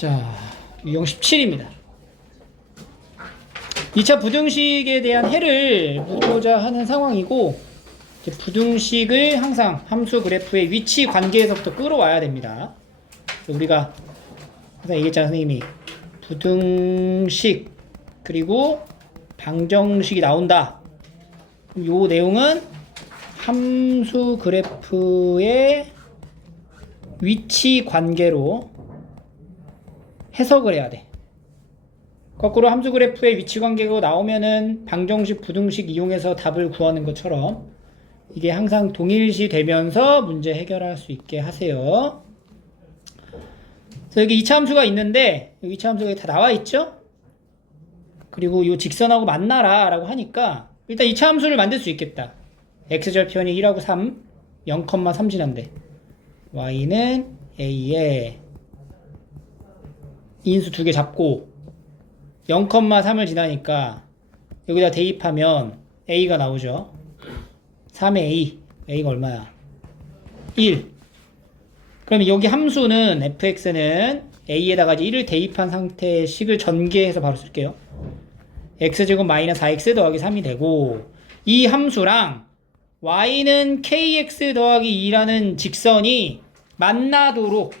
자, 유형 17입니다. 2차 부등식에 대한 해를 보고자 하는 상황이고, 이제 부등식을 항상 함수 그래프의 위치 관계에서부터 끌어와야 됩니다. 우리가 항상 얘기했잖아, 선생님이. 부등식, 그리고 방정식이 나온다. 그럼 요 내용은 함수 그래프의 위치 관계로 해석을 해야 돼. 거꾸로 함수 그래프의 위치 관계가 나오면은 방정식, 부등식 이용해서 답을 구하는 것처럼 이게 항상 동일시 되면서 문제 해결할 수 있게 하세요. 그래서 여기 2차 함수가 있는데, 여기 2차 함수가 다 나와 있죠? 그리고 이 직선하고 만나라 라고 하니까 일단 2차 함수를 만들 수 있겠다. x절편이 1하고 3, 0,3 지난데 y는 a에 인수 두 개 잡고 0,3을 지나니까 여기다 대입하면 a가 나오죠. 3a, a가 얼마야? 1. 그러면 여기 함수는 fx는 a에다가 1을 대입한 상태의 식을 전개해서 바로 쓸게요. x제곱 마이너스 4x 더하기 3이 되고, 이 함수랑 y는 kx 더하기 2라는 직선이 만나도록,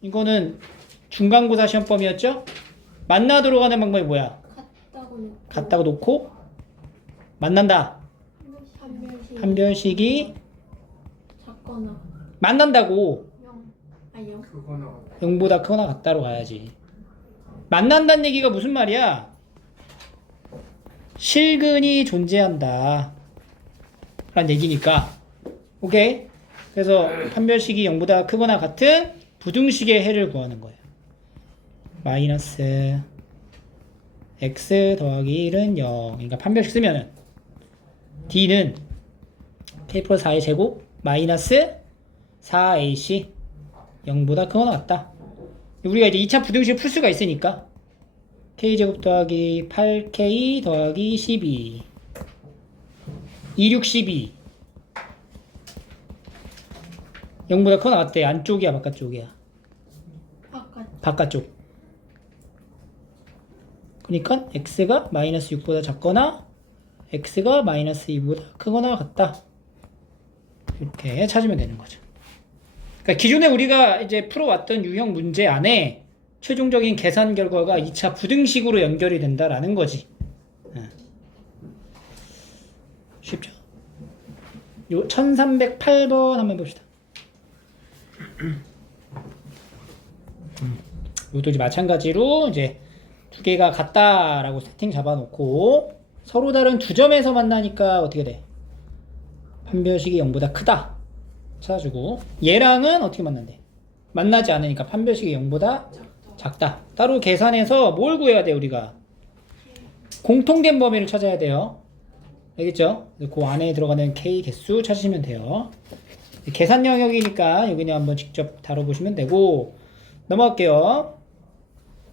이거는 중간고사 시험범위였죠? 만나도록 하는 방법이 뭐야? 같다고 놓고 만난다. 판별식이 작거나 만난다고 0보다 크거나 같다로 가야지. 만난다는 얘기가 무슨 말이야? 실근이 존재한다 라는 얘기니까. 오케이? 그래서 판별식이 0보다 크거나 같은 부등식의 해를 구하는 거예요. 마이너스 x 더하기 1은 0. 그러니까 판별식 쓰면은 d는 k 플러스 4의 제곱 마이너스 4ac 0보다 크거나 같다. 우리가 이제 2차 부등식을 풀 수가 있으니까 k제곱 더하기 8k 더하기 12 26, 12 0보다 크거나 같대. 안쪽이야 바깥쪽이야? 바깥쪽. 그러니까 x가 마이너스 6보다 작거나 x가 마이너스 2보다 크거나 같다. 이렇게 찾으면 되는 거죠. 그러니까 기존에 우리가 이제 풀어왔던 유형 문제 안에 최종적인 계산 결과가 2차 부등식으로 연결이 된다라는 거지. 쉽죠? 요 1308번 한번 봅시다. 이것도 이제 마찬가지로 이제 두 개가 같다라고 세팅 잡아놓고 서로 다른 두 점에서 만나니까 어떻게 돼? 판별식이 0보다 크다 찾아주고, 얘랑은 어떻게 만난대? 만나지 않으니까 판별식이 0보다 작다. 따로 계산해서 뭘 구해야 돼? 우리가 공통된 범위를 찾아야 돼요. 알겠죠? 그 안에 들어가는 k 개수 찾으시면 돼요. 계산 영역이니까 여기는 한번 직접 다뤄보시면 되고, 넘어갈게요.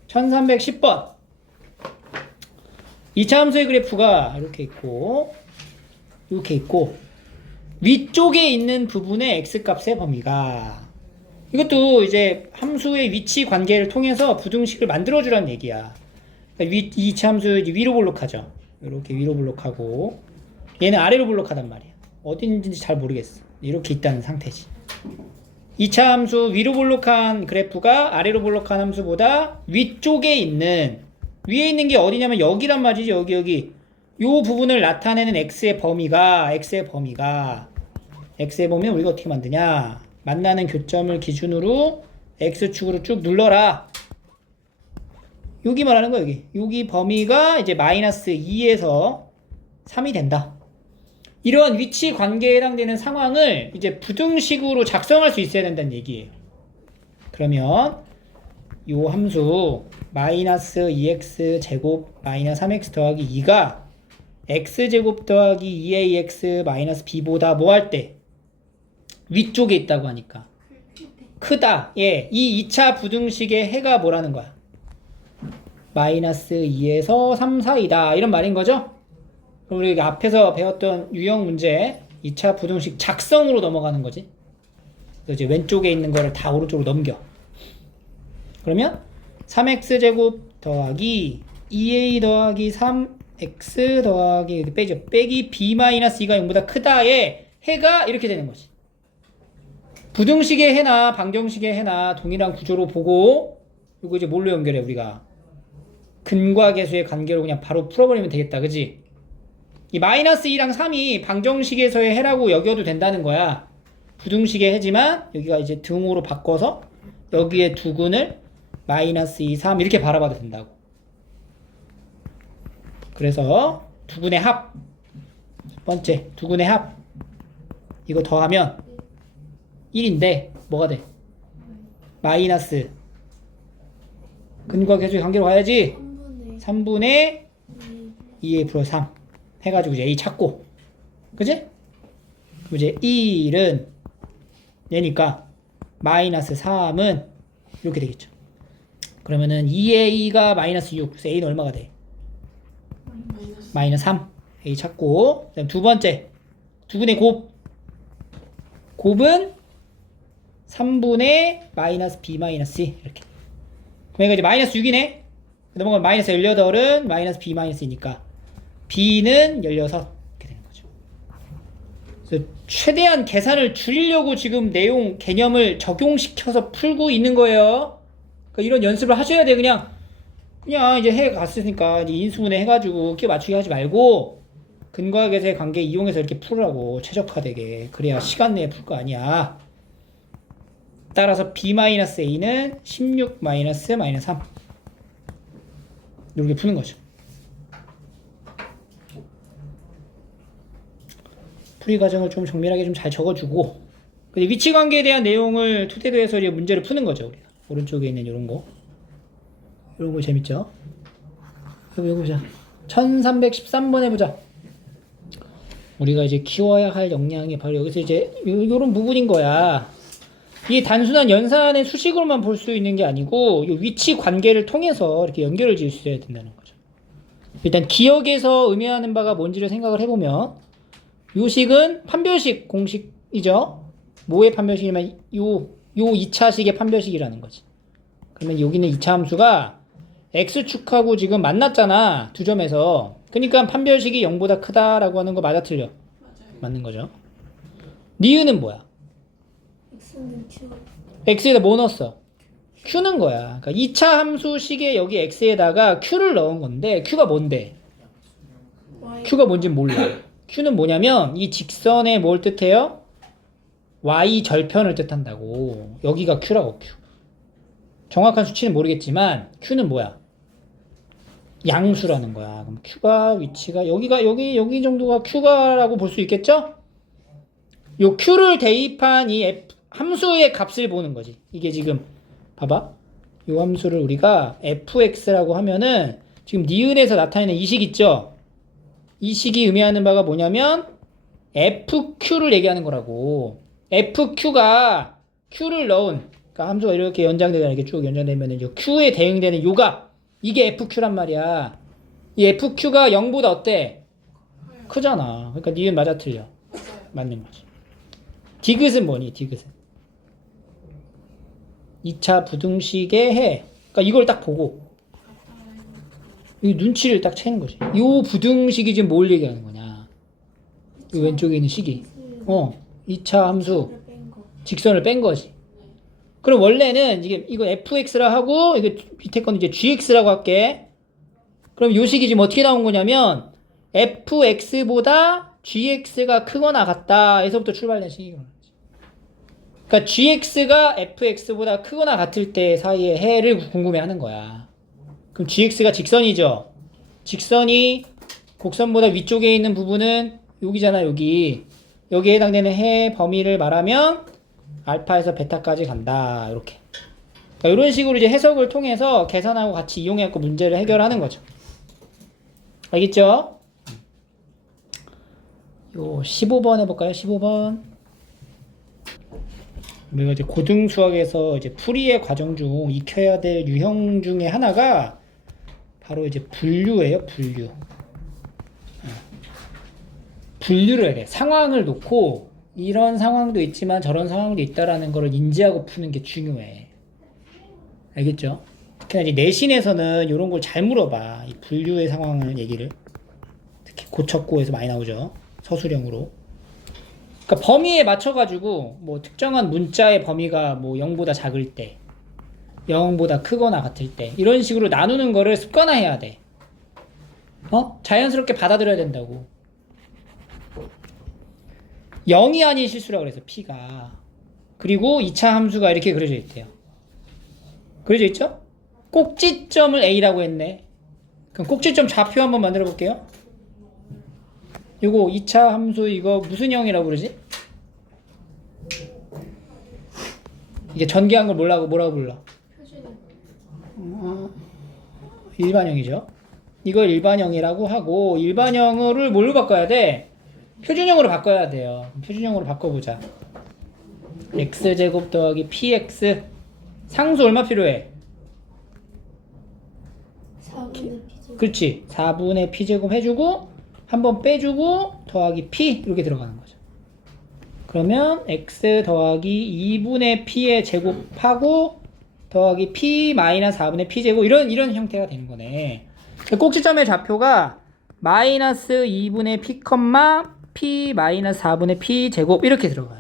1310번 2차 함수의 그래프가 이렇게 있고 이렇게 있고, 위쪽에 있는 부분의 x값의 범위가, 이것도 이제 함수의 위치 관계를 통해서 부등식을 만들어주라는 얘기야. 그러니까 2차 함수 위로 볼록하죠. 이렇게 위로 볼록하고 얘는 아래로 볼록하단 말이야. 어딘지 잘 모르겠어. 이렇게 있다는 상태지. 2차 함수 위로 볼록한 그래프가 아래로 볼록한 함수보다 위쪽에 있는, 위에 있는 게 어디냐면 여기란 말이지. 여기 요 부분을 나타내는 x의 범위가 우리가 어떻게 만드냐? 만나는 교점을 기준으로 x축으로 쭉 눌러라. 여기 말하는 거야. 여기 범위가 이제 마이너스 2에서 3이 된다. 이런 위치 관계에 해당되는 상황을 이제 부등식으로 작성할 수 있어야 된다는 얘기예요. 그러면 요 함수 마이너스 2x 제곱 마이너스 3x 더하기 2가 x제곱 더하기 2ax 마이너스 b보다 뭐 할 때? 위쪽에 있다고 하니까 크다. 예, 이 2차 부등식의 해가 뭐라는 거야? 마이너스 2에서 3 사이다. 이런 말인 거죠? 그럼 우리 앞에서 배웠던 유형 문제 2차 부등식 작성으로 넘어가는 거지. 그래서 이제 왼쪽에 있는 거를 다 오른쪽으로 넘겨. 그러면 3x제곱 더하기 2a 더하기 3x 더하기 이렇게 빼죠. 빼기 b-2가 0보다 크다에 해가 이렇게 되는 거지. 부등식의 해나 방정식의 해나 동일한 구조로 보고 이거 이제 뭘로 연결해 우리가? 근과 계수의 관계로 그냥 바로 풀어버리면 되겠다. 그지? 이 -2랑 3이 방정식에서의 해라고 여겨도 된다는 거야. 부등식의 해지만 여기가 이제 등호로 바꿔서 여기에 두근을 -2, 3 이렇게 바라봐도 된다고. 그래서 두근의 합. 첫 번째 두근의 합. 이거 더하면 1인데 뭐가 돼? 마이너스 근과 계수의 관계로 가야지. 3분의 2a 플러스 3 해가지고 이제 a 찾고, 그지? 그럼 이제 1은 얘니까 마이너스 3은 이렇게 되겠죠. 그러면은 2a가 마이너스 6, 그래서 a는 얼마가 돼? 마이너스 3. a 찾고, 그다음 두 번째 두분의 곱. 곱은 3분의 마이너스 b 마이너스 c 이렇게. 그러니까 이제 마이너스 6이네. 넘어가면 마이너스 18은 마이너스 b 마이너스이니까 b는 16 이렇게 되는 거죠. 그래서 최대한 계산을 줄이려고 지금 내용 개념을 적용시켜서 풀고 있는 거예요. 그러니까 이런 연습을 하셔야 돼. 그냥 이제 해 갔으니까 인수분해 해가지고 끼워 맞추기 하지 말고 근과 계수의 관계 이용해서 이렇게 풀으라고, 최적화되게. 그래야 시간 내에 풀 거 아니야. 따라서 b-a는 16 마이너스 3 이렇게 푸는 거죠. 풀이 과정을 좀 정밀하게 좀 잘 적어주고, 위치 관계에 대한 내용을 토대로 해서 이제 문제를 푸는 거죠. 우리가 오른쪽에 있는 이런 거 재밌죠? 여기 보자. 1313번 해보자. 우리가 이제 키워야 할 역량이 바로 여기서 이제 요런 부분인 거야. 이 단순한 연산의 수식으로만 볼 수 있는 게 아니고 이 위치 관계를 통해서 이렇게 연결을 지을 수 있어야 된다는 거죠. 일단 기억에서 의미하는 바가 뭔지를 생각을 해보면, 요식은 판별식 공식이죠. 뭐의 판별식이냐면 요 2차식의 판별식이라는 거지. 그러면 여기는 2차 함수가 x축하고 지금 만났잖아, 두 점에서. 그러니까 판별식이 0보다 크다라고 하는 거 맞아 틀려? 맞는 거죠. 니은은 뭐야? x에다 뭐 넣었어? q는 거야. 그러니까 2차 함수식에 여기 x에다가 q를 넣은 건데, q가 뭔데? q가 뭔지 몰라. q는 뭐냐면 이 직선의 뭘 뜻해요? y 절편을 뜻한다고. 여기가 q라고. q. 정확한 수치는 모르겠지만 q는 뭐야? 양수라는 거야. 그럼 q가 위치가 여기 정도가 q가라고 볼 수 있겠죠? 요 q를 대입한 이 f 함수의 값을 보는 거지. 이게 지금 봐봐. 이 함수를 우리가 fx라고 하면은 지금 니은에서 나타내는 이 식 있죠? 이 식이 의미하는 바가 뭐냐면 fq를 얘기하는 거라고. fq가 q를 넣은, 그러니까 함수가 이렇게 연장되잖아. 이렇게 쭉 연장되면은 q에 대응되는 요 값, 이게 fq란 말이야. 이 fq가 0보다 어때? 크잖아. 그러니까 니은 맞아 틀려? 맞는 거지. 디귿은 뭐니? 디귿은 2차 부등식의 해. 그러니까 이걸 딱 보고 이 눈치를 딱 채는 거지. 이 부등식이 지금 뭘 얘기하는 거냐? 이 왼쪽에 있는 식이 2차 함수 직선을 뺀 거지. 그럼 원래는 이거 fx라 하고 이거 밑에 건 이제 gx라고 할게. 그럼 이 식이 지금 어떻게 나온 거냐면 fx보다 gx가 크거나 같다 에서부터 출발된 식이거든. 그러니까 gx가 fx보다 크거나 같을 때 사이의 해를 궁금해하는 거야. 그럼 gx가 직선이죠. 직선이 곡선보다 위쪽에 있는 부분은 여기잖아. 여기에 해당되는 해 범위를 말하면 알파에서 베타까지 간다. 이렇게. 그러니까 이런 식으로 이제 해석을 통해서 계산하고 같이 이용해갖고 문제를 해결하는 거죠. 알겠죠? 요 15번 해볼까요? 15번. 우리가 이제 고등 수학에서 이제 풀이의 과정 중 익혀야 될 유형 중에 하나가 바로 이제 분류예요. 분류를 해야 돼. 상황을 놓고 이런 상황도 있지만 저런 상황도 있다라는 걸 인지하고 푸는 게 중요해. 알겠죠? 특히나 이제 내신에서는 이런 걸 잘 물어봐. 이 분류의 상황을 얘기를. 특히 고척고에서 많이 나오죠. 서술형으로. 그러니까 범위에 맞춰가지고 뭐 특정한 문자의 범위가 뭐 0보다 작을 때, 0보다 크거나 같을 때 이런 식으로 나누는 거를 습관화해야 돼. 자연스럽게 받아들여야 된다고. 0이 아닌 실수라고 그래서 P가. 그리고 2차 함수가 이렇게 그려져 있대요. 그려져 있죠? 꼭지점을 A라고 했네. 그럼 꼭지점 좌표 한번 만들어 볼게요. 요거 2차 함수 이거 무슨 형이라고 그러지? 이게 전개한 걸 뭐라고 불러? 일반형이죠. 이걸 일반형이라고 하고 일반형을 뭘로 바꿔야 돼? 표준형으로 바꿔야 돼요. 표준형으로 바꿔보자. x제곱 더하기 px 상수 얼마 필요해? 4분의 P제곱. 그렇지. 4분의 p제곱 해주고 한번 빼주고 더하기 p 이렇게 들어가는 거죠. 그러면 x 더하기 2분의 p의 제곱하고 더하기 p 마이너스 4분의 p제곱 이런 형태가 되는 거네. 꼭지점의 좌표가 마이너스 2분의 p, p 마이너스 4분의 p제곱 이렇게 들어가요.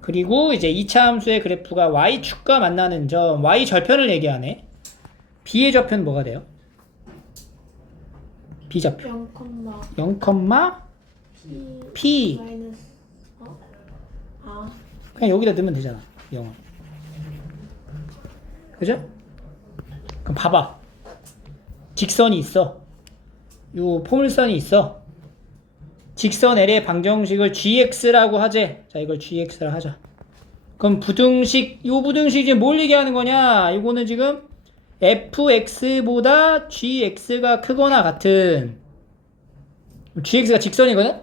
그리고 이제 2차 함수의 그래프가 y축과 만나는 점, y절편을 얘기하네. b의 절편 뭐가 돼요? b좌표 0, p 마이너스 그냥 여기다 넣으면 되잖아. 0을. 그죠? 그럼 봐봐. 직선이 있어. 요 포물선이 있어. 직선 L의 방정식을 gx라고 하재. 자, 이걸 gx라 하자. 그럼 부등식, 요 부등식이 지금 뭘 얘기하는 거냐? 이거는 지금 fx보다 gx가 크거나 같은, gx가 직선이거든?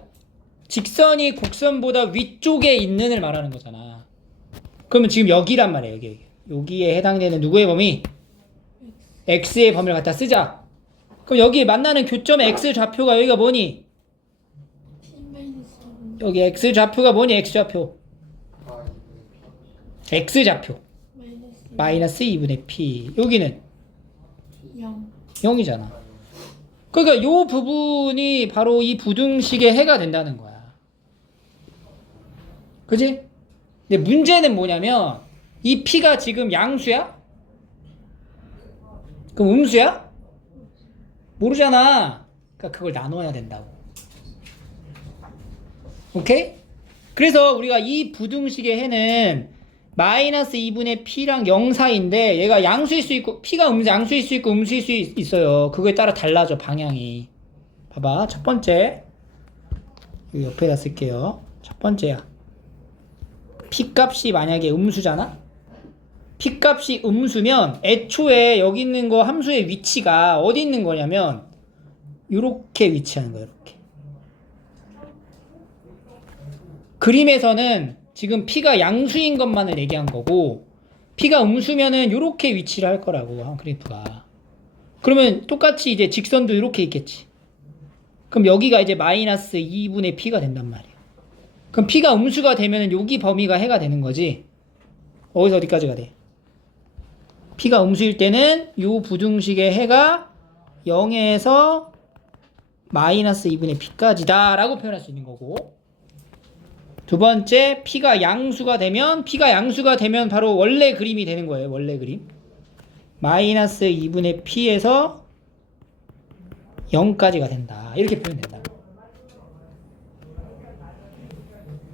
직선이 곡선보다 위쪽에 있는을 말하는 거잖아. 그러면 지금 여기란 말이에요. 여기에 해당되는 누구의 범위? x의 범위를 갖다 쓰자. 그럼 여기 만나는 교점의 x 좌표가 여기가 뭐니? 여기 x 좌표가 뭐니? x 좌표. x 좌표. 마이너스 2분의 p. 여기는 0. 0이잖아. 그러니까 요 부분이 바로 이 부등식의 해가 된다는 거야. 그지? 근데 문제는 뭐냐면 이 p가 지금 양수야? 그럼 음수야? 모르잖아. 그러니까 그걸 나눠야 된다고. 오케이? 그래서 우리가 이 부등식의 해는 마이너스 2분의 p랑 0 사이인데 얘가 양수일 수 있고 p가 양수일 수 있고 음수일 수 있어요. 그거에 따라 달라져 방향이. 봐봐. 첫 번째 여기 옆에다 쓸게요. 첫 번째야. p 값이 만약에 음수잖아? p 값이 음수면 애초에 여기 있는 거 함수의 위치가 어디 있는 거냐면 요렇게 위치하는 거야. 이렇게. 그림에서는 지금 p가 양수인 것만을 얘기한 거고 p가 음수면은 요렇게 위치를 할 거라고 그래프가. 그러면 똑같이 이제 직선도 이렇게 있겠지. 그럼 여기가 이제 마이너스 2분의 p가 된단 말이야. 그럼 p가 음수가 되면은 여기 범위가 해가 되는 거지. 어디서 어디까지가 돼? p가 음수일 때는 요 부등식의 해가 0에서 마이너스 2분의 p까지다 라고 표현할 수 있는 거고, 두 번째 p가 양수가 되면 바로 원래 그림이 되는 거예요. 원래 그림. 마이너스 2분의 p에서 0까지가 된다. 이렇게 표현된다.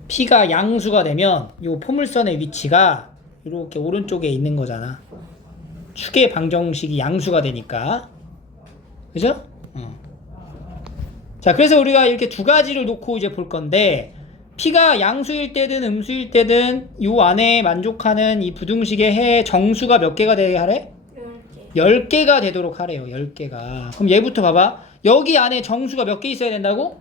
p가 양수가 되면 요 포물선의 위치가 이렇게 오른쪽에 있는 거잖아. 축의 방정식이 양수가 되니까. 그죠? 자, 그래서 우리가 이렇게 두 가지를 놓고 이제 볼 건데, p가 양수일 때든 음수일 때든 요 안에 만족하는 이 부등식의 해 정수가 몇 개가 되게 하래? 10개. 10개가 되도록 하래요. 10개가. 그럼 얘부터 봐봐. 여기 안에 정수가 몇 개 있어야 된다고?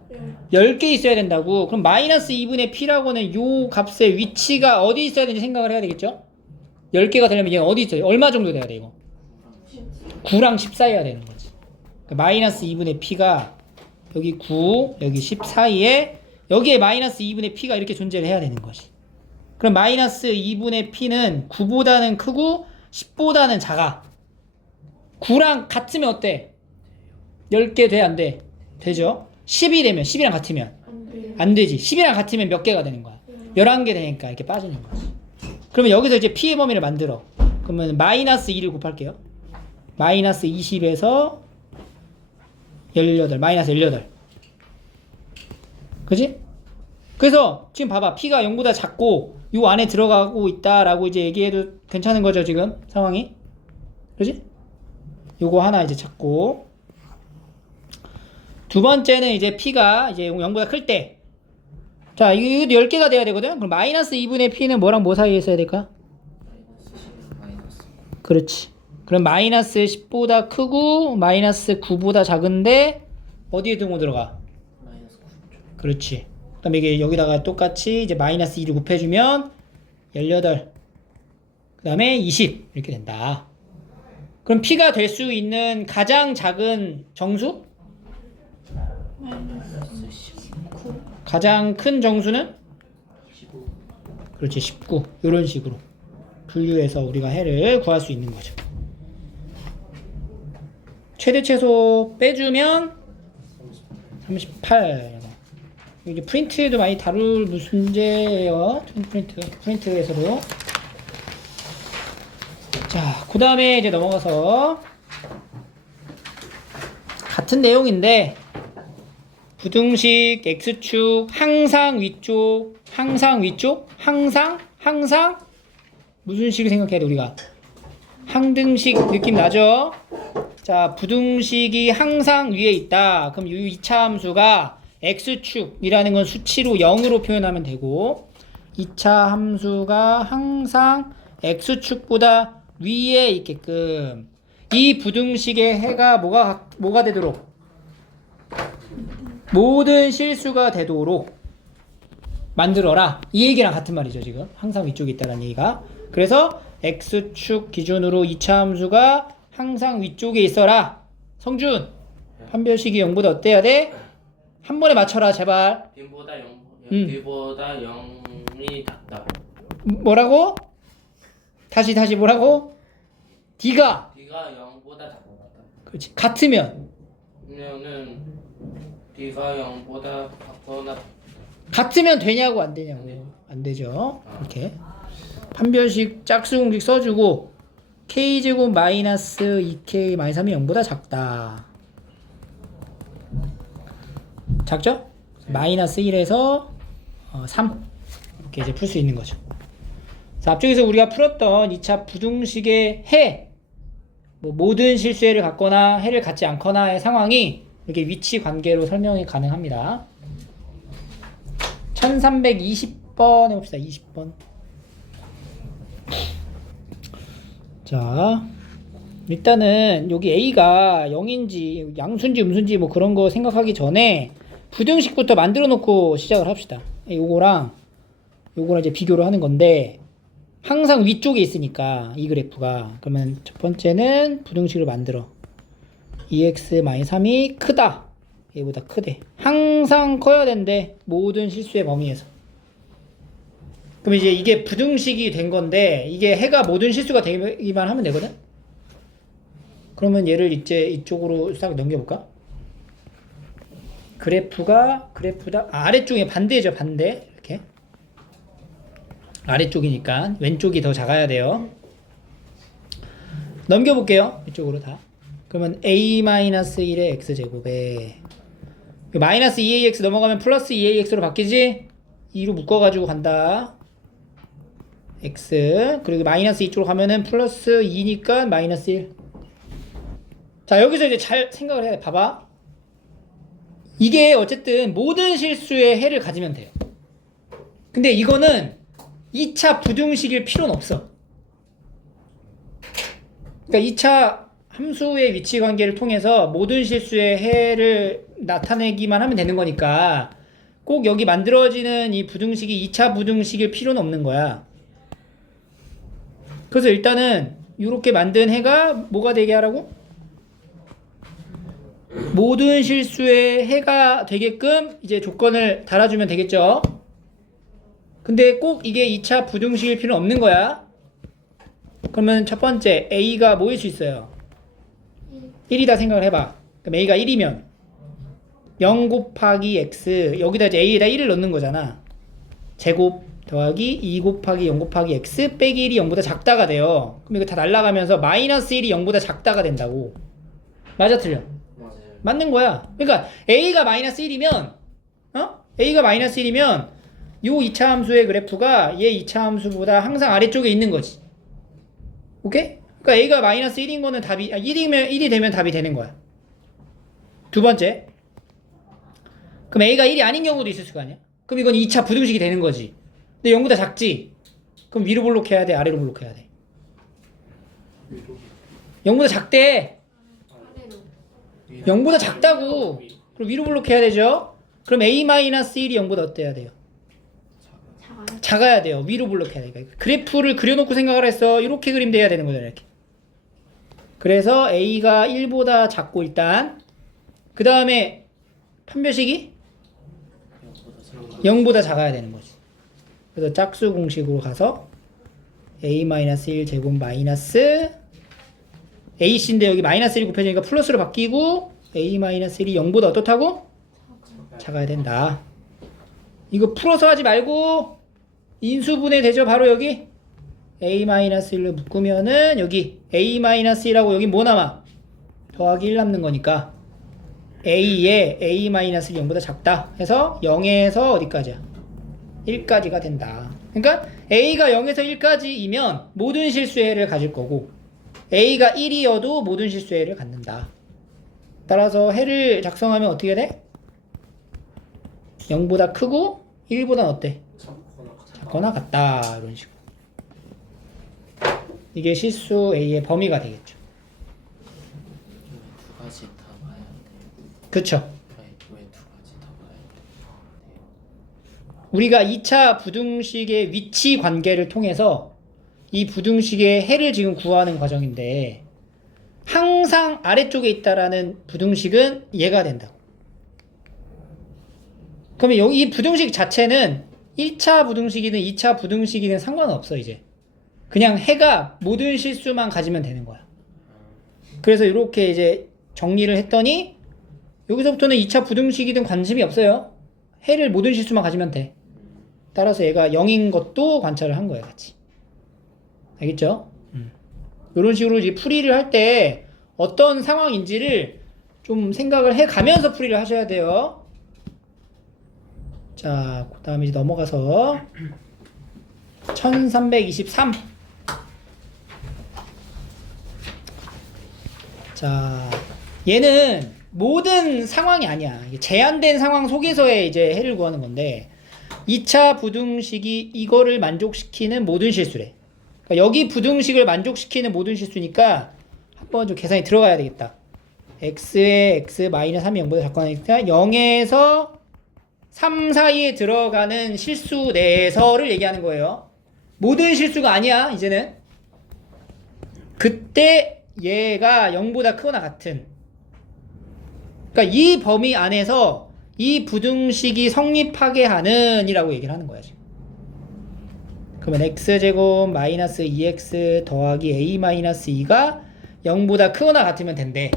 10개 있어야 된다고. 그럼 마이너스 2분의 p라고는 요 값의 위치가 어디 있어야 되는지 생각을 해야 되겠죠? 10개가 되려면 얘는 어디 있어요? 얼마 정도 돼야 돼 이거? 9랑 10 사이여야 되는 거지. 그러니까 마이너스 2분의 p가 여기 9, 여기 10 사이에 여기에 마이너스 2분의 p가 이렇게 존재를 해야 되는 거지. 그럼 마이너스 2분의 p는 9보다는 크고 10보다는 작아. 9랑 같으면 어때? 10개 돼? 안 돼? 되죠? 10이 되면 10이랑 같으면 안 돼요. 안 되지. 10이랑 같으면 몇 개가 되는 거야? 11개 되니까 이렇게 빠지는 거지. 그러면 여기서 이제 p의 범위를 만들어. 그러면 마이너스 2를 곱할게요. 마이너스 20에서 18, 마이너스 18. 그지? 그래서 지금 봐봐. p가 0보다 작고 요 안에 들어가고 있다라고 이제 얘기해도 괜찮은 거죠, 지금 상황이? 그지? 요거 하나 이제 찾고, 두 번째는 이제 p가 이제 0보다 클 때, 자, 이것도 10개가 돼야 되거든? 그럼 마이너스 2분의 p는 뭐랑 뭐 사이에 있어야 될까? 그렇지. 그럼 마이너스 10보다 크고 마이너스 9보다 작은데 어디에 등호 들어가? 그렇지. 그 다음에 이게 여기다가 똑같이 이제 마이너스 2를 곱해주면 18, 그 다음에 20 이렇게 된다. 그럼 p가 될 수 있는 가장 작은 정수? 마이너스 19. 가장 큰 정수는? 15. 그렇지, 19. 이런 식으로 분류해서 우리가 해를 구할 수 있는 거죠. 최대 최소 빼주면 38. 이제 프린트도 많이 다룰 문제예요. 프린트에서도. 자, 그 다음에 이제 넘어가서 같은 내용인데, 부등식 x축 항상 위쪽, 항상 위쪽, 항상 무슨 식을 생각해야 돼 우리가? 항등식 느낌 나죠? 자, 부등식이 항상 위에 있다. 그럼 이 2차 함수가 x축이라는 건 수치로 0으로 표현하면 되고, 2차 함수가 항상 x축보다 위에 있게끔 이 부등식의 해가 뭐가 되도록? 모든 실수가 되도록 만들어라. 이 얘기랑 같은 말이죠, 지금. 항상 위쪽에 있다는 얘기가. 그래서 x축 기준으로 2차 함수가 항상 위쪽에 있어라. 성준, 판별식이 0보다 어때야 돼? 한 번에 맞춰라, 제발. b보다 0, b보다 0이 작다. 뭐라고? 다시 뭐라고? d가 b가 0보다 작다. 그렇지. 같으면 그러면은 b가 0보다 작거나 같으면 되냐고 안 되냐고. 안 되죠. 이렇게 판별식 짝수공식 써주고 k제곱 마이너스 2k 마이너스 3이 0보다 작다. 작죠? 마이너스 1에서 3 이렇게 이제 풀 수 있는 거죠. 자, 앞쪽에서 우리가 풀었던 2차 부등식의 해, 뭐 모든 실수해를 갖거나 해를 갖지 않거나의 상황이 이렇게 위치 관계로 설명이 가능합니다. 1320번 해봅시다. 20번. 자, 일단은 여기 a가 0인지 양수인지 음수인지 뭐 그런 거 생각하기 전에 부등식부터 만들어 놓고 시작을 합시다. 요거랑 이제 비교를 하는 건데, 항상 위쪽에 있으니까 이 그래프가, 그러면 첫 번째는 부등식을 만들어. 2x-3이 크다, 얘보다 크대. 항상 커야 된대, 모든 실수의 범위에서. 그럼 이제 이게 부등식이 된 건데, 이게 해가 모든 실수가 되기만 하면 되거든. 그러면 얘를 이제 이쪽으로 싹 넘겨볼까? 그래프다 아래쪽에 반대죠, 반대. 이렇게 아래쪽이니까 왼쪽이 더 작아야 돼요. 넘겨볼게요, 이쪽으로 다. 그러면 a-1의 x제곱에 마이너스 2ax 넘어가면 플러스 2ax로 바뀌지? 2로 묶어가지고 간다. x, 그리고 마이너스 2쪽으로 가면은 플러스 2니까 마이너스 1. 자, 여기서 이제 잘 생각을 해야 돼. 봐봐, 이게 어쨌든 모든 실수의 해를 가지면 돼요. 근데 이거는 2차 부등식일 필요는 없어. 그러니까 2차 함수의 위치 관계를 통해서 모든 실수의 해를 나타내기만 하면 되는 거니까 꼭 여기 만들어지는 이 부등식이 2차 부등식일 필요는 없는 거야. 그래서 일단은 이렇게 만든 해가 뭐가 되게 하라고? 모든 실수의 해가 되게끔 이제 조건을 달아주면 되겠죠. 근데 꼭 이게 2차 부등식일 필요는 없는 거야. 그러면 첫 번째 a가 뭐일 수 있어요? 1이다 생각을 해봐. 그럼 a가 1이면 0 곱하기 x, 여기다 이제 a에다 1을 넣는 거잖아. 제곱 더하기 2 곱하기 0 곱하기 x 빼기 1이 0보다 작다가 돼요. 그럼 이거 다 날라가면서 마이너스 1이 0보다 작다가 된다고. 맞아 틀려? 맞아요. 맞는 거야. 그러니까 a가 마이너스 1이면 a가 마이너스 1이면 요 2차 함수의 그래프가 얘 2차 함수보다 항상 아래쪽에 있는 거지. 오케이? 그러니까 a가 마이너스 1인 거는 답이 1이 되면 답이 되는 거야. 두 번째. 그럼 a가 1이 아닌 경우도 있을 수가 아니야. 그럼 이건 2차 부등식이 되는 거지. 근데 0보다 작지. 그럼 위로 볼록해야 돼, 아래로 볼록해야 돼. 0보다 작대. 아래로. 0보다 작다고. 그럼 위로 볼록해야 되죠. 그럼 a-1이 0보다 어때야 돼요? 작아요. 작아야 돼요. 위로 볼록해야 돼. 그러니까 그래프를 그려놓고 생각을 했어. 이렇게 그림 돼야 되는 거잖아. 이렇게. 그래서 a가 1보다 작고 일단 그 다음에 판별식이 0보다 작아야 되는 거지. 그래서 짝수 공식으로 가서 a-1 제곱 마이너스 ac인데 여기 마이너스 1이 곱해지니까 플러스로 바뀌고 a-1이 0보다 어떻다고? 작아야 된다. 이거 풀어서 하지 말고 인수분해 되죠. 바로 여기 a-1을 묶으면은 여기 a-1하고 여기 뭐 남아? 더하기 1 남는 거니까 a에 a-1이 0보다 작다 해서 0에서 어디까지야? 1까지가 된다. 그러니까 a가 0에서 1까지이면 모든 실수의 를 가질 거고 a가 1이어도 모든 실수의 를 갖는다. 따라서 해를 작성하면 어떻게 돼? 0보다 크고 1보다 어때? 작거나 같다. 이런 식으로. 이게 실수 a의 범위가 되겠죠. 두 가지 다 봐야 돼요. 그쵸? 왜 두 가지 다 봐야 돼요? 우리가 2차 부등식의 위치 관계를 통해서 이 부등식의 해를 지금 구하는 과정인데 항상 아래쪽에 있다라는 부등식은 얘가 된다고. 그러면 여기 이 부등식 자체는 1차 부등식이든 2차 부등식이든 상관없어 이제. 그냥 해가 모든 실수만 가지면 되는 거야. 그래서 이렇게 이제 정리를 했더니 여기서부터는 2차 부등식이든 관심이 없어요. 해를 모든 실수만 가지면 돼. 따라서 얘가 0인 것도 관찰을 한 거예요, 같이. 알겠죠? 이런 식으로 이제 풀이를 할 때 어떤 상황인지를 좀 생각을 해 가면서 풀이를 하셔야 돼요. 자, 그 다음에 이제 넘어가서 1323. 자, 얘는 모든 상황이 아니야. 이게 제한된 상황 속에서의 이제 해를 구하는 건데 2차 부등식이 이거를 만족시키는 모든 실수래. 그러니까 여기 부등식을 만족시키는 모든 실수니까 한번 좀 계산이 들어가야 되겠다. x에 x-3이 0보다 작거나 하니까 0에서 3 사이에 들어가는 실수 내에서를 얘기하는 거예요. 모든 실수가 아니야, 이제는. 그때 얘가 0보다 크거나 같은. 그러니까 이 범위 안에서 이 부등식이 성립하게 하는 이라고 얘기를 하는 거야, 지금. 그러면 x제곱 마이너스 2x 더하기 a-2가 0보다 크거나 같으면 된대.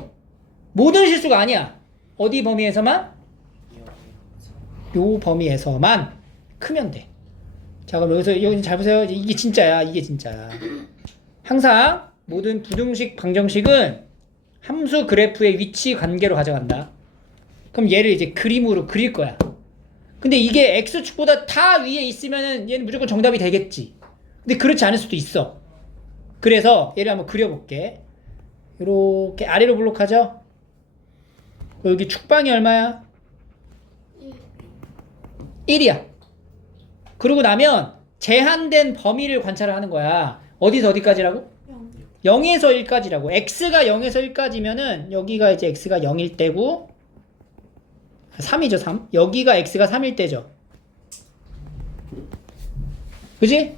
모든 실수가 아니야. 어디 범위에서만? 요 범위에서만 크면 돼. 자, 그럼 여기 잘 보세요. 이게 진짜야. 이게 진짜야. 항상 모든 부등식 방정식은 함수 그래프의 위치 관계로 가져간다. 그럼 얘를 이제 그림으로 그릴 거야. 근데 이게 x축보다 다 위에 있으면은 얘는 무조건 정답이 되겠지. 근데 그렇지 않을 수도 있어. 그래서 얘를 한번 그려볼게. 이렇게 아래로 블록하죠. 여기 축방이 얼마야? 1이야. 그러고 나면 제한된 범위를 관찰을 하는 거야. 어디서 어디까지라고? 0에서 1까지라고. x가 0에서 1까지면은 여기가 이제 x가 0일 때고 3이죠, 3. 여기가 x가 3일 때죠. 그지?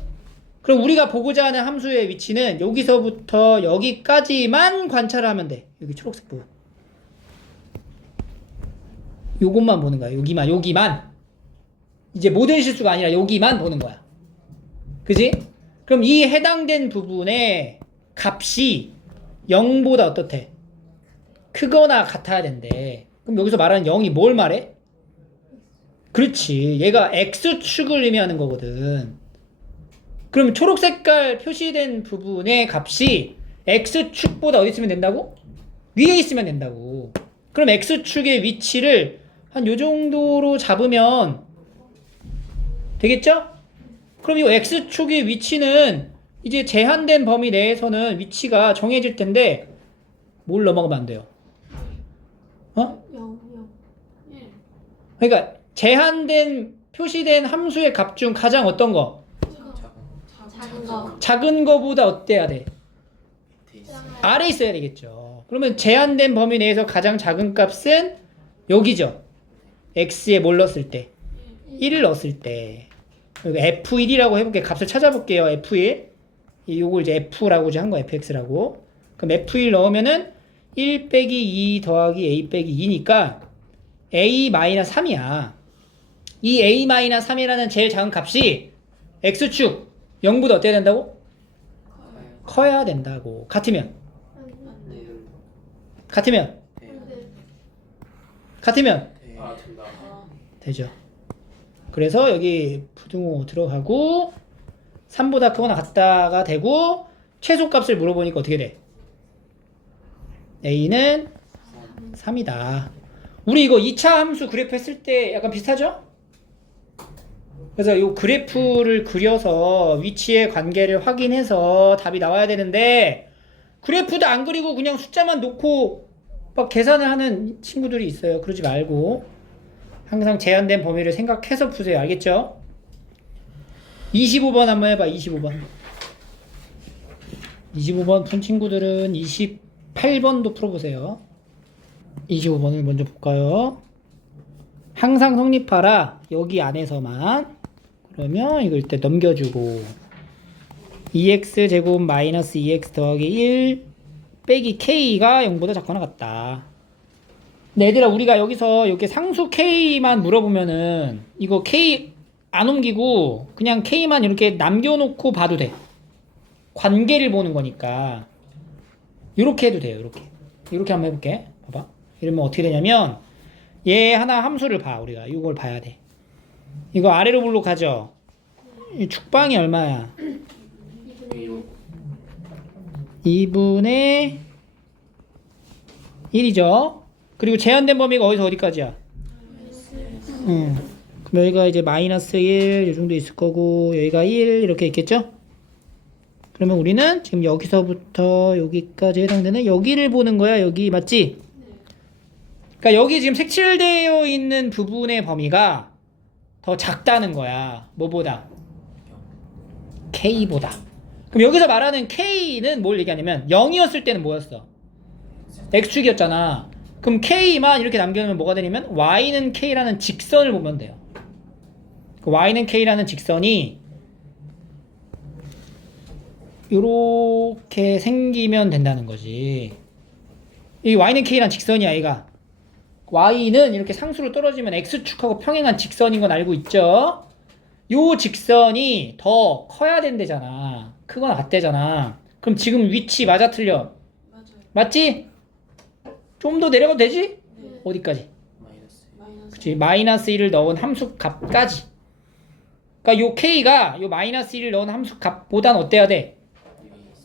그럼 우리가 보고자 하는 함수의 위치는 여기서부터 여기까지만 관찰하면 돼. 여기 초록색 부분. 요것만 보는 거야. 여기만. 이제 모든 실수가 아니라 여기만 보는 거야. 그지? 그럼 이 해당된 부분의 값이 0보다 어떻대? 크거나 같아야 된대. 그럼 여기서 말하는 0이 뭘 말해? 그렇지. 얘가 x축을 의미하는 거거든. 그럼 초록 색깔 표시된 부분의 값이 x축보다 어디 있으면 된다고? 위에 있으면 된다고. 그럼 x축의 위치를 한 요 정도로 잡으면 되겠죠? 그럼 이 x축의 위치는 이제 제한된 범위 내에서는 위치가 정해질 텐데 뭘 넘어가면 안 돼요? 어? 0, 1. 그러니까 제한된 표시된 함수의 값 중 가장 어떤 거? 작은 거. 작은 거보다 어때야 돼? 밑에 있어요. 아래 있어야 되겠죠. 그러면 제한된 범위 내에서 가장 작은 값은 여기죠. x에 뭘 넣었을 때? 1을 넣었을 때. f1이라고 해볼게요. 값을 찾아볼게요. f1. 요걸 이제 f라고 한 거, fx라고. 그럼 f1 넣으면은 1 빼기 2 더하기 a 빼기 2니까 a-3이야. 이 a-3이라는 제일 작은 값이 x축 0보다 어때야 된다고? 커야 된다고. 같으면? 안 돼요. 같으면? 돼요. 같으면? 돼요. 아 된다. 되죠. 그래서 여기 부등호 들어가고 3보다 크거나 같다가 되고 최소값을 물어보니까 어떻게 돼? a는 3이다. 우리 이거 2차 함수 그래프 했을 때 약간 비슷하죠? 그래서 이 그래프를 그려서 위치의 관계를 확인해서 답이 나와야 되는데 그래프도 안 그리고 그냥 숫자만 놓고 막 계산을 하는 친구들이 있어요. 그러지 말고 항상 제한된 범위를 생각해서 푸세요. 알겠죠? 25번 한번 해봐. 25번. 25번 푼 친구들은 28번도 풀어보세요. 25번을 먼저 볼까요? 항상 성립하라. 여기 안에서만. 그러면 이걸 때 넘겨주고 2x 제곱 마이너스 2x 더하기 1 빼기 k가 0보다 작거나 같다. 네, 얘들아 우리가 여기서 이렇게 상수 k만 물어보면은 이거 k 안 옮기고 그냥 k만 이렇게 남겨놓고 봐도 돼. 관계를 보는 거니까 이렇게 해도 돼요. 이렇게 한번 해볼게. 봐봐. 이러면 어떻게 되냐면 얘 하나 함수를 봐. 우리가 이걸 봐야 돼. 이거 아래로 볼록하죠? 이 축방이 얼마야? 2분의 1이죠. 그리고 제한된 범위가 어디서 어디까지야? 그럼 여기가 이제 마이너스 1 이 정도 있을 거고 여기가 1 이렇게 있겠죠? 그러면 우리는 지금 여기서부터 여기까지 해당되는 여기를 보는 거야. 여기 맞지? 그러니까 여기 지금 색칠되어 있는 부분의 범위가 더 작다는 거야. 뭐보다? K보다. 그럼 여기서 말하는 K는 뭘 얘기하냐면 0이었을 때는 뭐였어? X축이었잖아. 그럼 K만 이렇게 남겨놓으면 뭐가 되냐면 Y는 K라는 직선을 보면 돼요. 그 Y는 K라는 직선이 요렇게 생기면 된다는 거지. 이 Y는 K라는 직선이야, 얘가. Y는 이렇게 상수로 떨어지면 X축하고 평행한 직선인 건 알고 있죠? 요 직선이 더 커야 된대잖아. 크거나 같대잖아. 그럼 지금 위치 맞아 틀려? 맞아요. 맞지? 좀 더 내려가도 되지? 네. 어디까지? 마이너스. 그치, 마이너스 1을 넣은 함수 값까지. 그러니까 요 K가 요 마이너스 1을 넣은 함수 값보단 어때야 돼?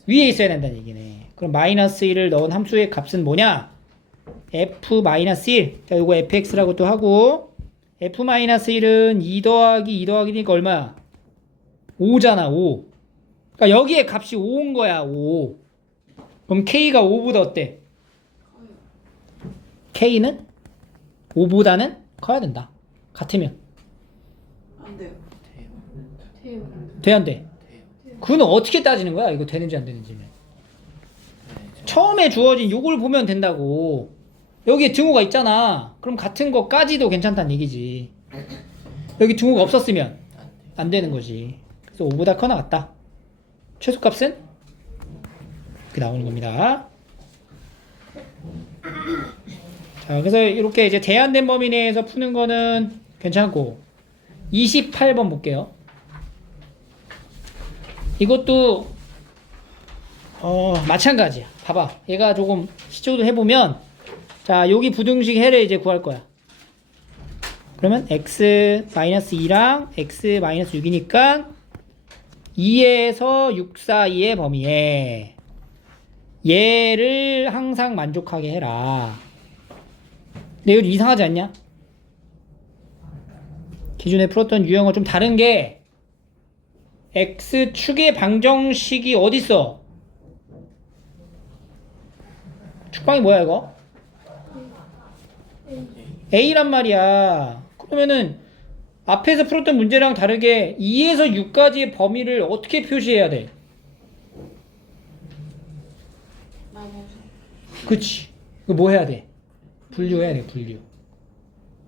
위에 있어야 된다는 얘기네. 그럼 마이너스 1을 넣은 함수의 값은 뭐냐? f-1. 자, 요거 fx라고 또 하고 f-1은 2 더하기 2 더하기니까 얼마야? 5잖아, 5. 그러니까 여기에 값이 5인 거야, 5. 그럼 k가 5보다 어때? k는 5보다는 커야 된다. 같으면. 안 돼요. 돼요. 돼요. 돼, 안 돼? 돼요. 그거는 어떻게 따지는 거야? 이거 되는지 안 되는지는. 네, 처음에 주어진 요걸 보면 된다고. 여기에 등호가 있잖아. 그럼 같은 거까지도 괜찮다는 얘기지. 여기 등호가 없었으면 안 돼요. 안 되는 거지. 그래서 5보다 커나 같다. 최소값은 이렇게 나오는 겁니다. 자, 그래서 이렇게 이제 제한된 범위 내에서 푸는 거는 괜찮고 28번 볼게요. 이것도 마찬가지야. 봐봐. 얘가 조금 시도도 해보면, 자, 여기 부등식 해를 이제 구할 거야. 그러면 x-2랑 x-6이니까 2에서 6 사이의 범위에 얘를 항상 만족하게 해라. 근데 이거 이상하지 않냐? 기존에 풀었던 유형과 좀 다른 게 x축의 방정식이 어딨어? 축방이 뭐야 이거? A란 말이야. 그러면은 앞에서 풀었던 문제랑 다르게 2에서 6까지의 범위를 어떻게 표시해야 돼? 나머지. 그치. 이거 뭐 해야 돼? 분류해야 돼, 분류.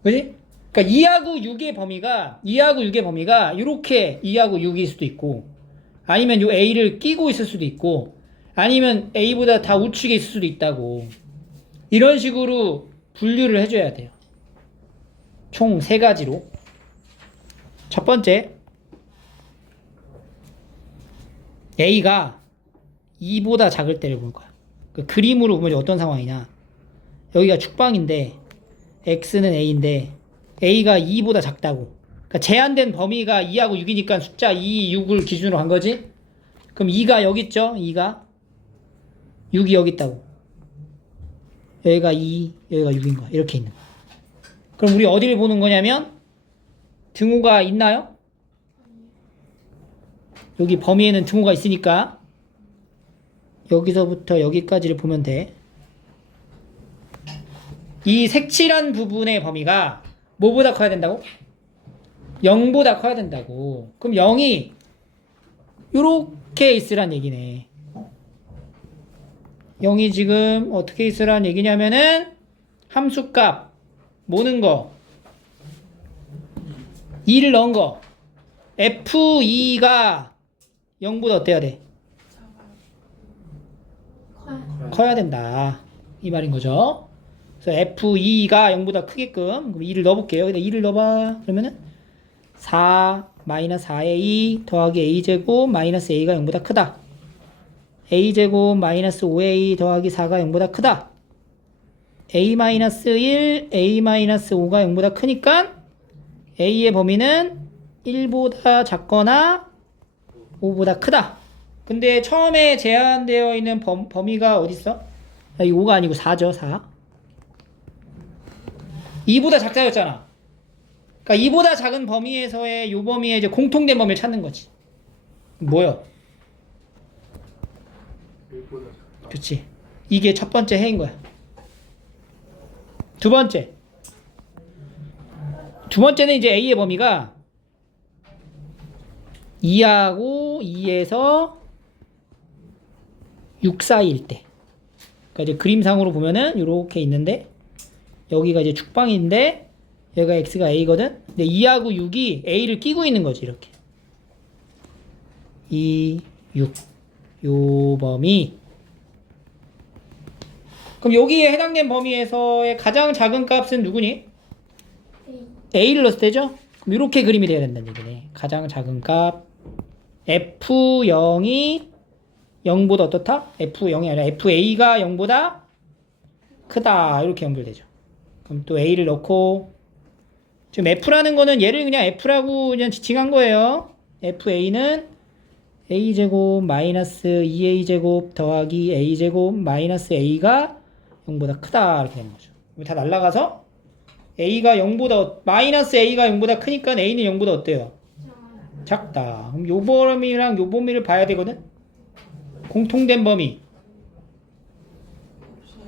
그지? 그러니까 2하고 6의 범위가 이렇게 2하고 6일 수도 있고, 아니면 요 A를 끼고 있을 수도 있고, 아니면 A보다 다 우측에 있을 수도 있다고. 이런 식으로 분류를 해줘야 돼요. 총 3가지로. 첫 번째, A가 2보다 작을 때를 볼 거야. 그 그림으로 보면 어떤 상황이냐. 여기가 축방인데 X는 A인데 A가 2보다 작다고. 그러니까 제한된 범위가 2하고 6이니까 숫자 2, 6을 기준으로 한 거지. 그럼 2가 여기 있죠. 2가 6이 여기 있다고. 여기가 2, 여기가 6인 거야. 이렇게 있는 거야. 그럼 우리 어디를 보는 거냐면 등호가 있나요? 여기 범위에는 등호가 있으니까 여기서부터 여기까지를 보면 돼. 이 색칠한 부분의 범위가 뭐보다 커야 된다고? 0보다 커야 된다고. 그럼 0이 요렇게 있으란 얘기네. 0이 지금 어떻게 있으란 얘기냐면은 함수값 모는 거 2를 넣은 거 F2가 0보다 어때야 돼? 커야 된다. 이 말인 거죠. 그래서 F2가 0보다 크게끔 그럼 2를 넣어볼게요. 근데 2를 넣어봐. 그러면은 4 마이너스 4의 2 더하기 A제곱 마이너스 A가 0보다 크다. A제곱 마이너스 5A 더하기 4가 0보다 크다. A 마이너스 1, A 마이너스 5가 0보다 크니까 A의 범위는 1보다 작거나 5보다 크다. 근데 처음에 제한되어 있는 범위가 어딨어? 이 5가 아니고 4죠, 4. 2보다 작다였잖아. 그러니까 2보다 작은 범위에서의 요 범위의 이제 공통된 범위를 찾는 거지. 뭐요? 그렇지. 이게 첫 번째 해인 거야. 두 번째는 이제 A의 범위가 2하고 2에서 6 사이일 때. 그러니까 이제 그림상으로 보면은 이렇게 있는데 여기가 이제 축방인데 여기가 x가 a거든. 근데 2하고 6이 a를 끼고 있는 거지 이렇게. 2, 6. 요 범위. 그럼 여기에 해당된 범위에서의 가장 작은 값은 누구니? A를 넣었을 때죠? 그럼 이렇게 그림이 돼야 된다는 얘기네. 가장 작은 값 F0이 0보다 어떻다? F0이 아니라 FA가 0보다 크다. 이렇게 연결되죠. 그럼 또 A를 넣고 지금 F라는 거는 얘를 그냥 F라고 그냥 지칭한 거예요. FA는 A제곱 마이너스 2A제곱 더하기 A제곱 마이너스 A가 0보다 크다. 이렇게 되는 거죠. 다 날라가서 A가 0보다 마이너스 A가 0보다 크니까 A는 0보다 어때요? 작다. 그럼 요 범위랑 요 범위를 봐야 되거든? 공통된 범위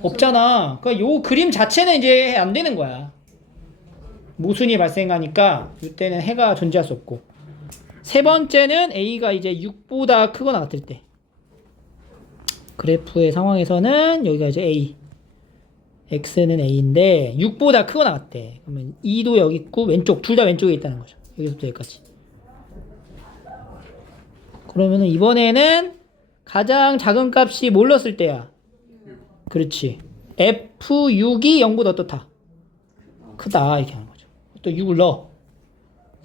없잖아. 그러니까 요 그림 자체는 이제 안 되는 거야. 모순이 발생하니까 이때는 해가 존재할 수 없고. 세 번째는 A가 이제 6보다 크거나 같을 때. 그래프의 상황에서는 여기가 이제 A. X는 A인데 6보다 크거나 같대. 그러면 2도 여기 있고 왼쪽 둘 다 왼쪽에 있다는 거죠. 여기서부터 여기까지. 그러면은 이번에는 가장 작은 값이 뭘 넣었을 때야? 그렇지. F6이 0보다 어떻다? 크다. 이렇게 하는 거죠. 또 6을 넣어.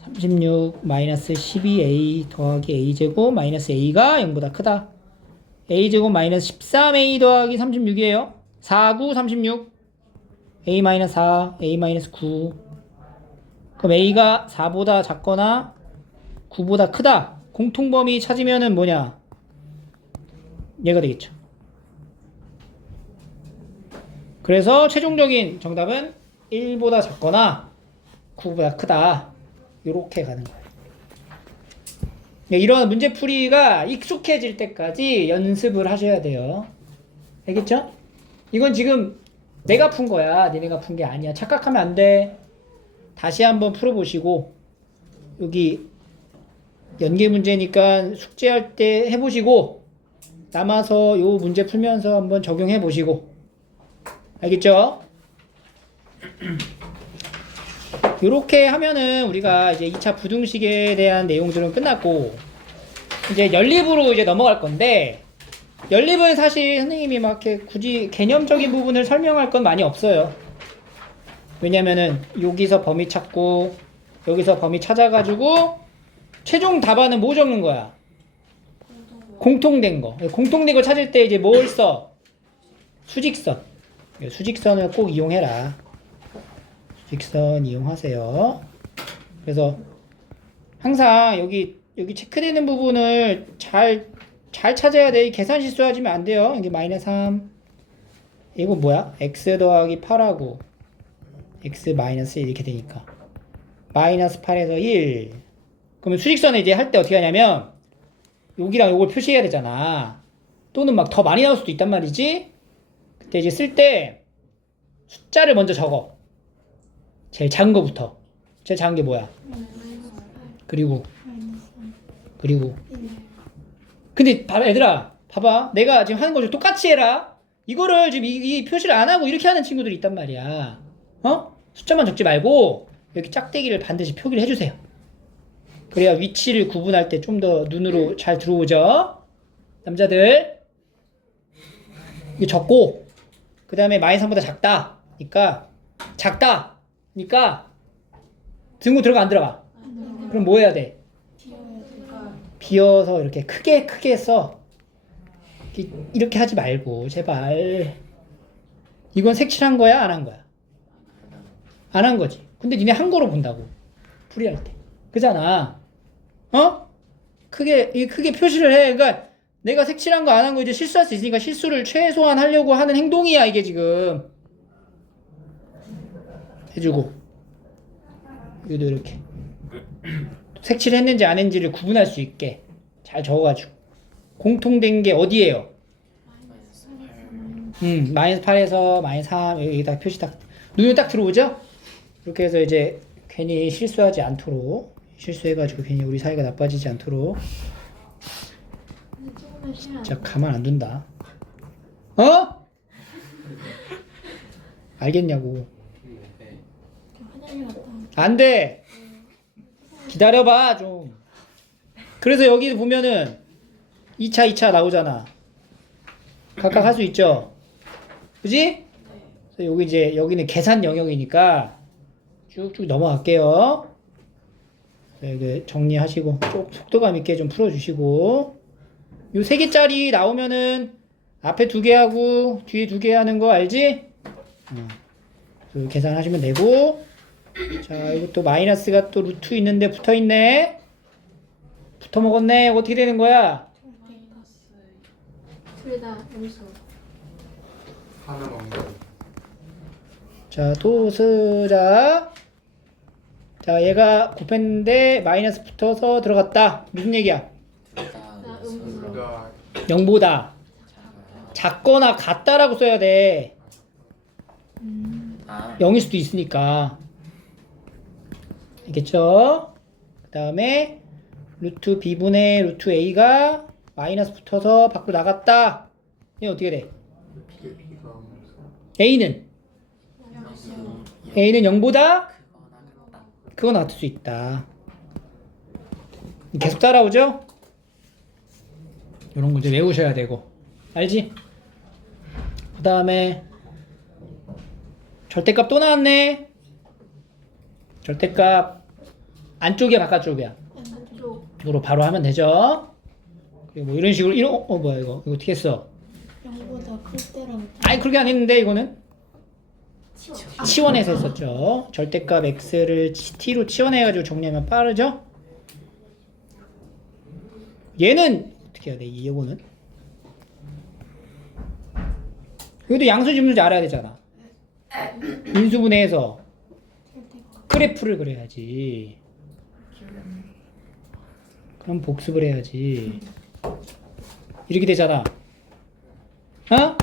36 마이너스 12a 더하기 a제곱 마이너스 a가 0보다 크다. a제곱 마이너스 13a 더하기 36이에요. 4, 9, 36. a 마이너스 4, a 마이너스 9. 그럼 a가 4보다 작거나 9보다 크다. 공통범위 찾으면은 뭐냐? 얘가 되겠죠. 그래서 최종적인 정답은 1보다 작거나 9보다 크다. 이렇게 가는 거예요. 이런 문제풀이가 익숙해질 때까지 연습을 하셔야 돼요. 알겠죠? 이건 지금 내가 푼 거야. 니네가 푼 게 아니야. 착각하면 안 돼. 다시 한번 풀어보시고 여기 연계 문제니까 숙제할 때 해보시고 남아서 요 문제 풀면서 한번 적용해 보시고 알겠죠? 이렇게 하면은 우리가 이제 2차 부등식에 대한 내용들은 끝났고 이제 연립으로 이제 넘어갈 건데 연립은 사실 선생님이 막 이렇게 굳이 개념적인 부분을 설명할 건 많이 없어요. 왜냐면은 여기서 범위 찾고 여기서 범위 찾아가지고 최종 답안은 뭐 적는 거야? 공통된 거. 공통된 거 찾을 때 이제 뭘 써? 수직선. 수직선을 꼭 이용해라. 수직선 이용하세요. 그래서 항상 여기 체크되는 부분을 잘 찾아야 돼. 계산 실수하시면 안 돼요. 이게 마이너스 3. 이거 뭐야? x 더하기 8하고 x 마이너스 1 이렇게 되니까 마이너스 8에서 1. 그러면 수직선을 이제 할 때 어떻게 하냐면 여기랑 요걸 표시해야 되잖아. 또는 막 더 많이 나올 수도 있단 말이지. 그때 이제 쓸 때 숫자를 먼저 적어. 제일 작은 거부터. 제일 작은 게 뭐야? 그리고 근데 봐봐 얘들아, 봐봐. 내가 지금 하는 거 좀 똑같이 해라. 이거를 지금 이 표시를 안 하고 이렇게 하는 친구들이 있단 말이야. 숫자만 적지 말고 여기 짝대기를 반드시 표기를 해주세요. 그래야 위치를 구분할 때 좀 더 눈으로 잘 들어오죠. 남자들 이거 적고 그 다음에 마이너스 3보다 작다. 그러니까 등호 들어가 안 들어가? 그럼 뭐 해야 돼? 비어서 이렇게 크게 써. 이렇게 하지 말고 제발. 이건 색칠한 거야 안 한 거야? 안 한 거지. 근데 니네 한 거로 본다고 풀이할 때. 그잖아. 크게 표시를 해. 그러니까 내가 색칠한 거 안 한 거 이제 실수할 수 있으니까 실수를 최소한 하려고 하는 행동이야 이게 지금. 해주고 여기도 이렇게 색칠했는지 안 했는지를 구분할 수 있게 잘 적어가지고 공통된 게 어디예요? 마이너스 8에서 마이너스 3 여기다 표시 딱 눈에 딱 들어오죠? 이렇게 해서 이제 괜히 실수하지 않도록 실수해가지고 괜히 우리 사이가 나빠지지 않도록 진짜 가만 안 둔다. 알겠냐고. 안 돼. 기다려봐 좀. 그래서 여기 보면은 2차 나오잖아. 각각 할 수 있죠. 그지? 그래서 여기 이제 여기는 계산 영역이니까 쭉쭉 넘어갈게요. 여기 정리하시고 좀 속도감 있게 좀 풀어주시고 요 3개짜리 나오면은 앞에 2개 하고 뒤에 2개 하는 거 알지? 계산하시면 되고. 자, 이것도 마이너스가 또 루트 있는데 붙어있네. 붙어 먹었네. 이거 어떻게 되는 거야? 둘 다 음수. 하나 먹는 자, 또 쓰자. 자, 얘가 곱했는데 마이너스 붙어서 들어갔다. 무슨 얘기야? 나 음수. 0보다 작거나 같다라고 써야 돼. 0일 수도 있으니까. 알겠죠? 그 다음에 루트 b분의 루트 a가 마이너스 붙어서 밖으로 나갔다. 얘 어떻게 돼? a는 0보다 그건 같을 수 있다. 계속 따라오죠? 이런 거 이제 외우셔야 되고. 알지? 그 다음에 절대값 또 나왔네. 절대값 안쪽이야 바깥쪽이야? 안쪽. 으로 바로 하면 되죠. 그리고 뭐 이런 식으로 뭐야 이거 어떻게 했어? 0보다 클 때랑 아니 그렇게 안 했는데 이거는 치워. 치원해서 했었죠. 절대값 x를 t로 치원해가지고 정리하면 빠르죠. 얘는 어떻게 해야 돼? 이거는 여기도 양수지문지 알아야 되잖아. 인수분해해서 그래프를 그려야지. 그럼 복습을 해야지. 이렇게 되잖아. 어?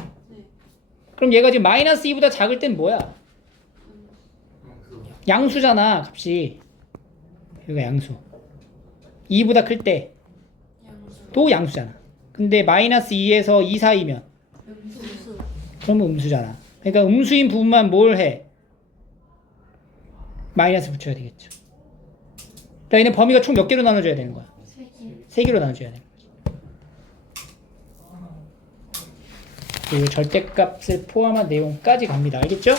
그럼 얘가 지금 마이너스 2보다 작을 땐 뭐야? 양수잖아, 값이. 여기가 양수. 2보다 클 때 또 양수잖아. 근데 마이너스 2에서 2 사이면 음수. 그러면 음수잖아. 그러니까 음수인 부분만 뭘 해? 마이너스 붙여야 되겠죠. 그러니까 얘는 범위가 총 몇 개로 나눠줘야 되는 거야? 3개로 나눠줘야 되는 거지. 그리고 절대값을 포함한 내용까지 갑니다. 알겠죠?